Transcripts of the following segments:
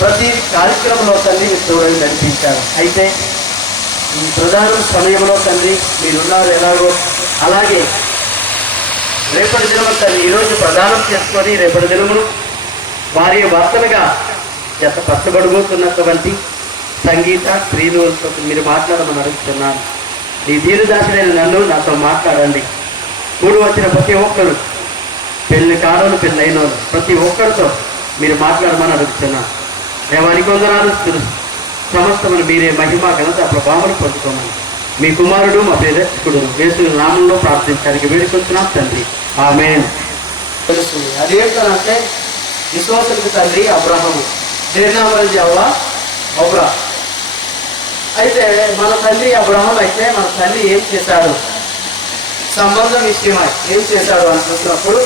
ప్రతి కార్యక్రమంలో తండ్రి తోడై నడిపించారు. అయితే ఈ ప్రధాన సమయంలో తండ్రి మీరున్నారు ఎలాగో అలాగే రేపటి దినము తండ్రి ఈరోజు ప్రదానం చేసుకొని రేపటి దినమును భార్య భర్తలుగా జతపరచబడబోతున్నటువంటి సంగీత శ్రీనివాసుతో మీరు మాట్లాడమని అడుగుతున్నాను. ఈ దీర్ఘదాసులైన నన్ను నాతో మాట్లాడండి. కూడి వచ్చిన ప్రతి ఒక్కరు పెళ్లి కారోలు పెళ్ళైన ప్రతి ఒక్కరితో మీరు మాట్లాడమని అడుగుతున్నాను. దేవానికి వందనాలు సమస్తమని మీరే మహిమ ఘనత ప్రభావం పొందుకోమని మీ కుమారుడు మా ప్రియరక్షకుడు యేసు నామంలో ప్రార్థించడానికి వేడుకొస్తున్నాం తండ్రి. ఆమేన్. తెలుస్తుంది అదేంటంటే విశ్వాసులకు తండ్రి అబ్రహాము దేనామరజి అవ్వ అబ్రా. అయితే మన తండ్రి అబ్రహాం అయితే మన తండ్రి ఏం చేశాడు సంబంధం విషయమై ఏం చేశాడు అని చూసినప్పుడు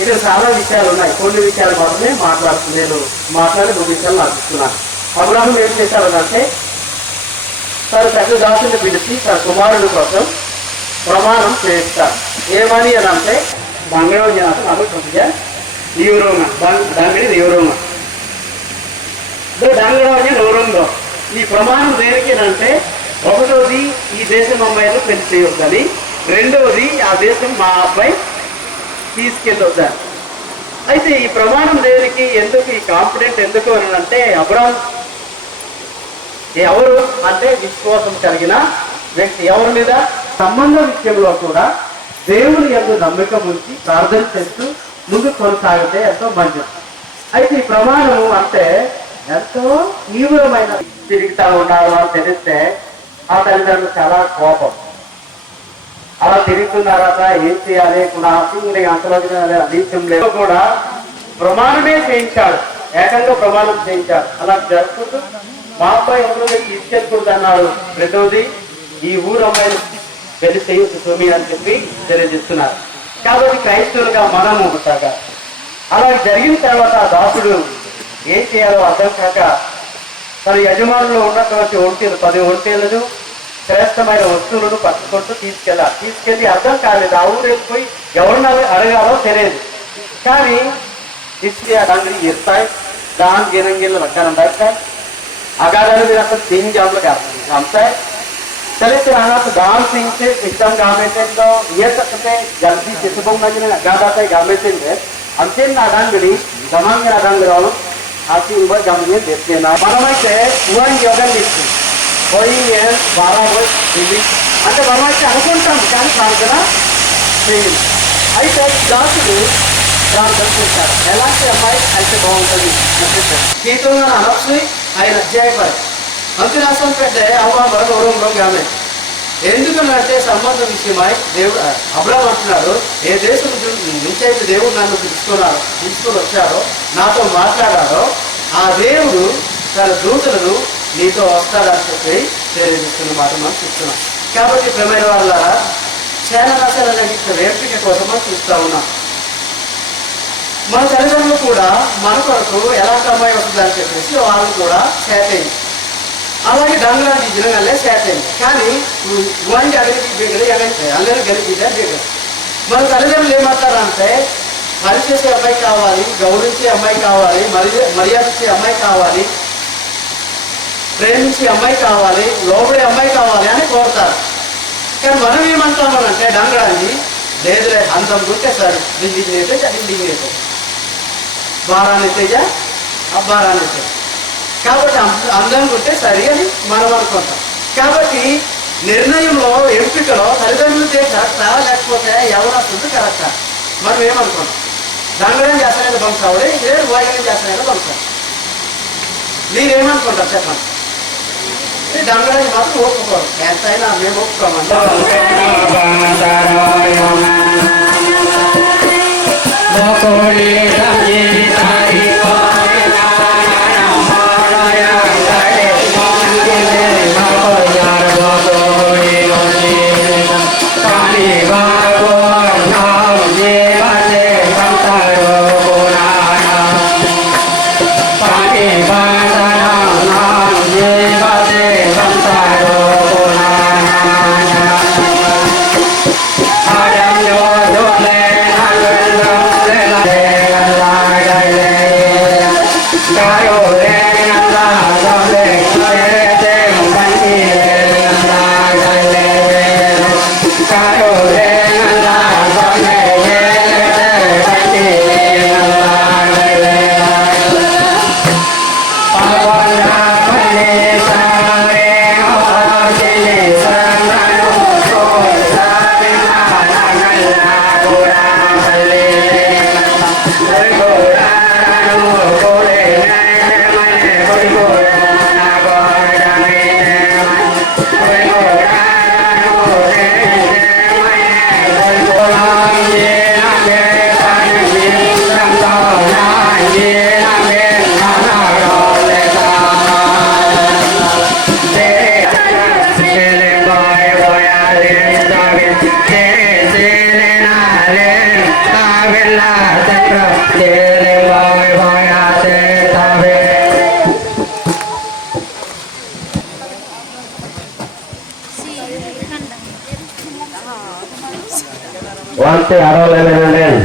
ఇక్కడ చాలా విషయాలు ఉన్నాయి. కొన్ని విషయాలు మాత్రమే నేను మాట్లాడి 3 విషయాలు అర్పిస్తున్నాను. అబ్రహాం ఏం చేశాడు అంటే తన పెద్ద దాసుని పిలిచి తన కుమారుడి కోసం ప్రమాణం చేస్తాడు. ఏమని అని అంటే బంగాళ నవరంగం. ఈ ప్రమాణం దేనికేనంటే ఒకటోది ఈ దేశం అమ్మాయిలో పెళ్లి చేయొద్దని, రెండవది ఆ దేశం మా అబ్బాయి తీసుకెళ్ళొద్దని. అయితే ఈ ప్రమాణం దేనికి ఎందుకు ఈ కాన్ఫిడెంట్ ఎందుకు అని అంటే అబ్రహాం ఎవరు అంటే విశ్వాసం కలిగిన వ్యక్తి. ఎవరి మీద సంబంధ విషయంలో కూడా దేవుని యందు నమ్మకం ఉంచి ప్రార్థన చేస్తూ ముందుకు కొనసాగితే ఎంతో మంచిది. అయితే ఈ ప్రమాణము అంటే ఎంతో తీవ్రమైన తిరుగుతా ఉన్నారు అని తెలిస్తే ఆ తల్లిదండ్రులు చాలా కోపం. అలా తిరుగుతున్నారట ఏం చేయాలి కూడా అంతలోకి నీత్యం లేదు కూడా ప్రమాణమే చేయించాడు. ఏకంగా ప్రమాణం చేయించాడు. అలా జరుపుకుంటూ మా అబ్బాయి ఎవరో తీసుకెళ్ళకూడదు అన్నారు. రెండవది ఈ ఊరు అమ్మాయిని పెళ్లి చేయొచ్చు స్వామి అని చెప్పి తెలియజేస్తున్నారు. కాబట్టి క్రైస్తవులుగా మనము ఉంటాగా అలా జరిగిన తర్వాత ఆ దాసుడు ఏం చేయాలో అర్థం కాక తన యజమానులో ఉన్నటువంటి 10 ఒంటేలను శ్రేష్టమైన వస్తువులను పట్టుకుంటూ తీసుకెళ్ళి అర్థం కాలేదు. ఆ ఊరు వెళ్ళిపోయి ఎవరిని అడగాలో తెలియదు. కానీ इसलिए इरता है दान गिरंगे रखा रहता है अगाधन भी रखा 3 जाम लगा जमता है चले तो आना तो दान सिंह से एकदम गामेते तो ये सकते जल्दी जिसको मजने अगाधा है गामेते है अंते नादांगड़ी दमांगे नादांगरालो आती उबर गामने देखते ना మనమైతే ఊరం యోగం చేస్తుంది పోయి 12 ఇది అంటే మనమైతే అనుకుంటాం కానీ ప్రార్థన చేయం. అయితే దాసుడు ప్రార్థన చేశారు. ఎలాంటి అమ్మాయి అయితే బాగుంటుంది గీతంలో అనొచ్చు ఆయన అధ్యాయపడి అంకురాసం పెద్ద అవ్వ ఊరంలో గామే ఎందుకంటే సంబంధ విషయమై దేవుడు అబ్రహాం అంటున్నాడు ఏ దేశం నుంచి అయితే దేవుడు నన్ను తీసుకొని వచ్చాడో నాతో మాట్లాడాడో ఆ దేవుడు తన దూతలను నీతో వస్తాడని చెప్పి తెలియజేస్తున్న మాట మనం చూస్తున్నాం. కాబట్టి ప్రేమైన వాళ్ళ చాలా రకాల ఎంపిక కోసం మనం చూస్తూ ఉన్నాం. మన తల్లిదండ్రులు కూడా మన కొరకు ఎలాంటి అమ్మాయి వస్తుందని చెప్పేసి వాళ్ళు కూడా చేతయింది. అలాగే డంగులాంటి జనగానే చేతయింది. కానీ ఇవన్నీ అడిగి బీగలు అందరూ గెలిపిదే బీగలు. మన తల్లిదండ్రులు ఏమంటారంటే పనిచేసే అమ్మాయి కావాలి, గౌరవించే అమ్మాయి కావాలి, మర్యాద ఇచ్చే అమ్మాయి కావాలి, ప్రేమించే అమ్మాయి కావాలి, లోబడే అమ్మాయి కావాలి అని కోరుతారు. కానీ మనం ఏమంటామనంటే డంగడాన్ని లేదులే అందం ఉంటే సరే, డిండింగ్ అయితే డిండింగ్ అయితే భారాన్ని తేజ అబ్బారాన్ని తేజ, కాబట్టి అందంగా ఉంటే సరి అని మనం అనుకుంటాం. కాబట్టి నిర్ణయంలో ఎంపికలో తల్లిదండ్రులకే కరెక్టా లేకపోతే ఎవరు వస్తుంది కరెక్టా మనం ఏమనుకుంటాం? దంగడం చేస్తానైనా బంసావుడే, లేదు వాయిగడం చేస్తానైనా బంసావు. మీరేమనుకుంటారు చెప్పండి? డంగడానికి మాత్రం ఒప్పుకోరు, ఎంతైనా మేము ఒప్పుకోమండి. Wante arolelenen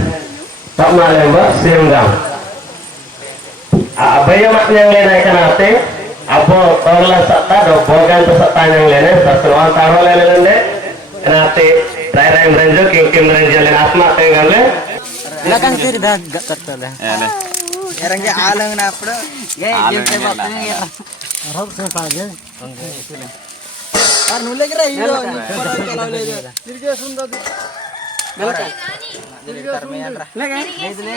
sama lembah sehingga abaya maknya lena kanate abo orla sata do bogan peserta yang lene sasruan arolelenen kanate rai renjo kim renjo len asma tengale belakang sini dah gak tertoleh erangnya alang napro ya jente baknya ya harap saja আর নুলে গরে Elo পড়া কেলা হলে দিরকে সুন্দর মেলকা দিরকে মেয়ানরা লাগা লে লে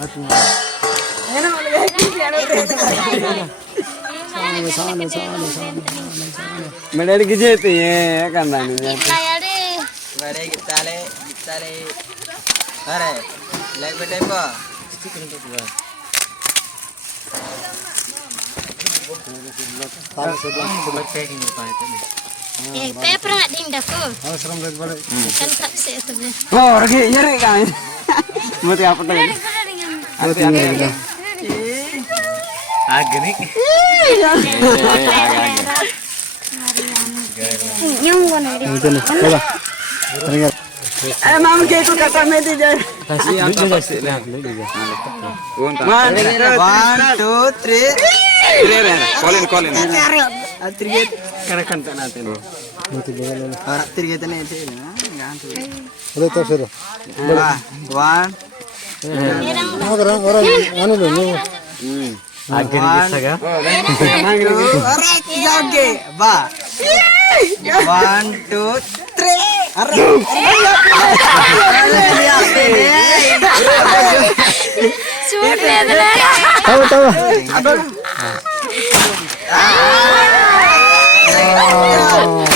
আতু এনা লাগে কি কেন সামনে মেডের কি যেতে এ কান্না নি কায়ারে বড়ে গিতালে আরে লাইক বেটে পা paper nggak ding daku. Oh, serem banget balik. Kan tak bisa itu beli. Oh, lagi nyari kan. Mau apa tadi? Agak. Agak. Nyunggu nih. Coba. Mam ke ko kata me di jai. Kasih apa kasih lihat juga. 1 2 3 Colin. Tirget kanakan natin. Tirget na ito. Ulit to sir. 1 ano lo? Agin gisaga. Alright, jage. Ba. 1 2 3. Tahu.